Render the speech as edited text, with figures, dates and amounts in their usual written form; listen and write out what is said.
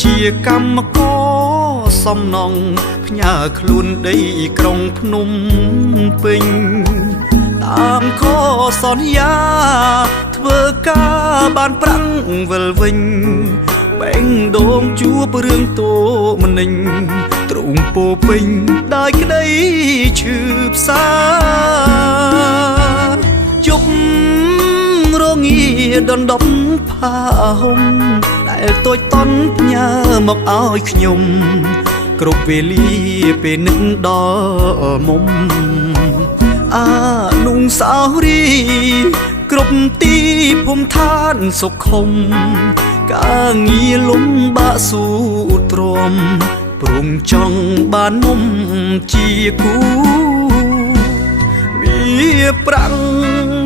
ជាកម្មករសំណងផ្ញើខ្លួនដីក្រុងភ្នំពេញតាមខសន្យាធ្វើការបានប្រាំងវិលវិញបេងដូងជួបរឿងតូមនិញទ្រូងពោពេញដោយក្តីឈឺផ្សាជប់រងាដណ្ដប់ផាហុំដែលតូចតន់ផ្ញើមកឲ្យខ្ញុំគ្រប់វេលាពេលនឹកដល់មុំអានុសាវរីយ៍គ្រប់ទីភូមិឋានសុខុមការងារលំបាកស៊ូទ្រាំព្រមចង់បានមុំជាគូវាប្រាំង